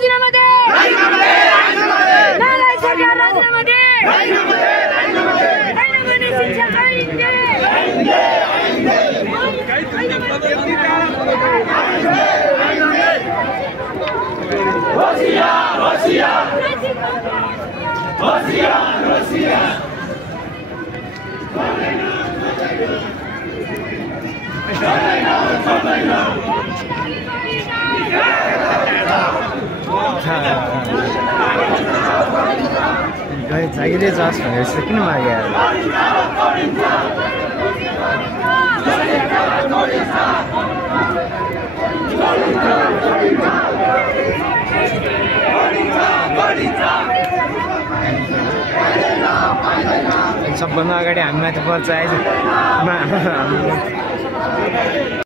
राजीनामा दे नालायक सरकार राजीनामा दे शिक्षा आएंगे होशियार होशियार होशियार होशियार जागिरै जास् भनेर चाहिँ किन मागे सबभन्दा अगाडि हामी माथि पर्छ आइज